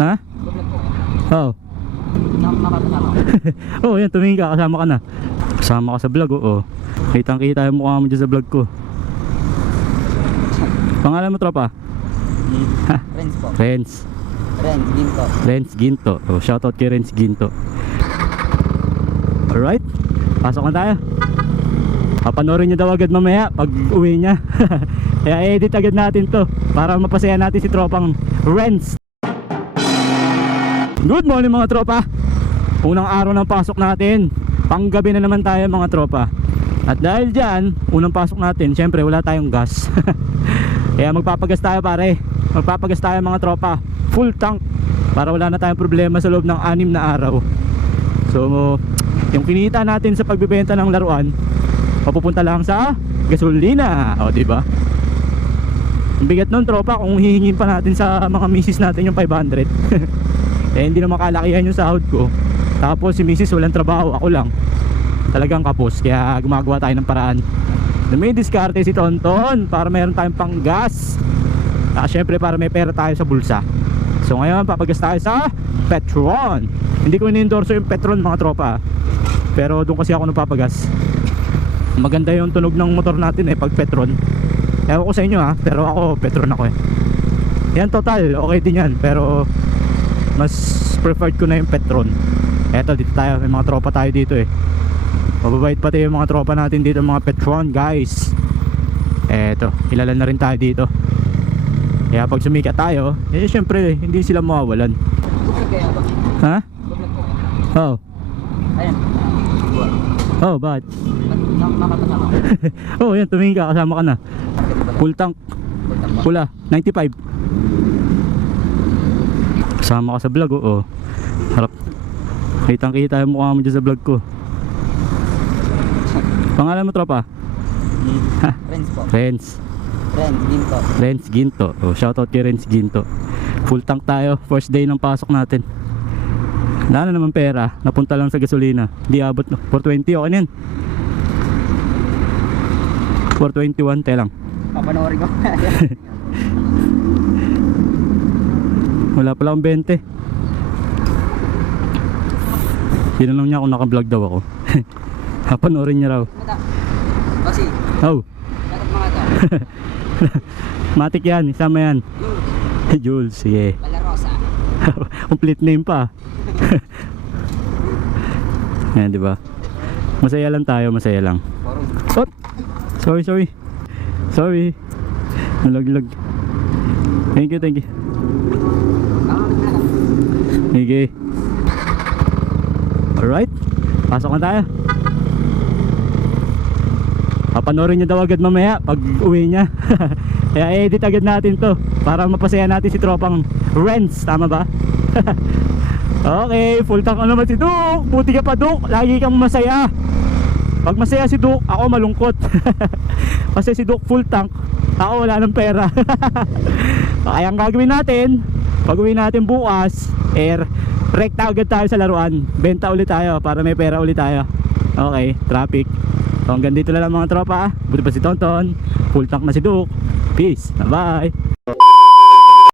Ha? Oo. Oo, yan, tumingin ka, kasama ka na. Kasama ka sa vlog, oo. Kitang kita yung mukha mo dyan sa vlog ko. Pangalan mo, tropa? Ha? Renz po. Renz. Renz Ginto. Renz Ginto. Oh, shoutout kay Renz Ginto. Alright, pasok na tayo. Papanoorin nyo daw agad mamaya pag uwi nya. Kaya edit agad natin to para mapasaya natin si tropang Renz. Good morning mga tropa. Unang araw ng pasok natin. Panggabi na naman tayo mga tropa. At dahil dyan, unang pasok natin, syempre wala tayong gas. Kaya magpapagas tayo pare. Magpapagas tayo mga tropa. Full tank para wala na tayong problema sa loob ng 6 na araw. So yung kinita natin sa pagbebenta ng laruan mapupunta lang sa gasolina. O diba? Ang bigat nun tropa kung hihingin pa natin sa mga misis natin yung 500. Eh hindi na makalakihan yung sahod ko. Tapos si misis walang trabaho, ako lang. Talagang kapos, kaya gumagawa tayo ng paraan. May diskarte si Tonton para meron tayong panggas. Syempre para may pera tayo sa bulsa. So ngayon papagas tayo sa Petron. Hindi ko ini-endorso yung Petron mga tropa, pero doon kasi ako nagpapagas. Maganda yung tunog ng motor natin pag Petron. Ewan ko sa inyo pero ako Petron ako Yan total, okay din yan, pero mas preferred ko na yung Petron. Eto dito tayo, may mga tropa tayo dito mababait pati yung mga tropa natin dito, mga Petron guys. Eto, kilala na rin tayo dito. Kaya pag sumikat tayo, syempre hindi sila mawawalan. Ha? Oo. Ayan. Oh, bakit? Oh, yan, tumingin ka, kasama ka na. Full tank. Pula, 95. Kasama ka sa vlog, oo. Harap. Kitang kita yung mukha mo dyan sa vlog ko. Pangalan mo, tropa? Ha? Renz po. Renz. Renz Ginto. Renz Ginto. Oh, shoutout kay Renz Ginto. Full tank tayo, first day ng pasok natin. Wala na naman pera, napunta lang sa gasolina. Di abot no, 420, okay na yan. 421, tayo lang. Papanoorin ko. Wala pala akong 20. Tinanong niya kung naka-vlog daw ako. Papanoorin niya raw. Kasi, Oh. dapat mga to. Matik yan, isama yan. Jules, sige. Palarosa. Complete name pa. Ayan, diba? Masaya lang tayo, masaya lang. Oh! Sorry. Nalaglag. Thank you. Okay. Alright, pasok na tayo. Papanoorin nyo daw agad mamaya pag uwi nya. Kaya edit agad natin to para mapasaya natin si tropang Renz, tama ba? Okay, full tank naman si Duke. Buti ka pa Duke, lagi kang masaya. Pag masaya si Duke, ako malungkot. Kasi si Duke full tank, ako wala ng pera. Kaya ang gagawin natin, pag uwi natin bukas, rekta agad tayo sa laruan. Benta ulit tayo para may pera ulit tayo. Okay, traffic. So hanggang dito na lang mga tropa. Buti pa si Tonton, full tank na si Duke. Peace, bye bye.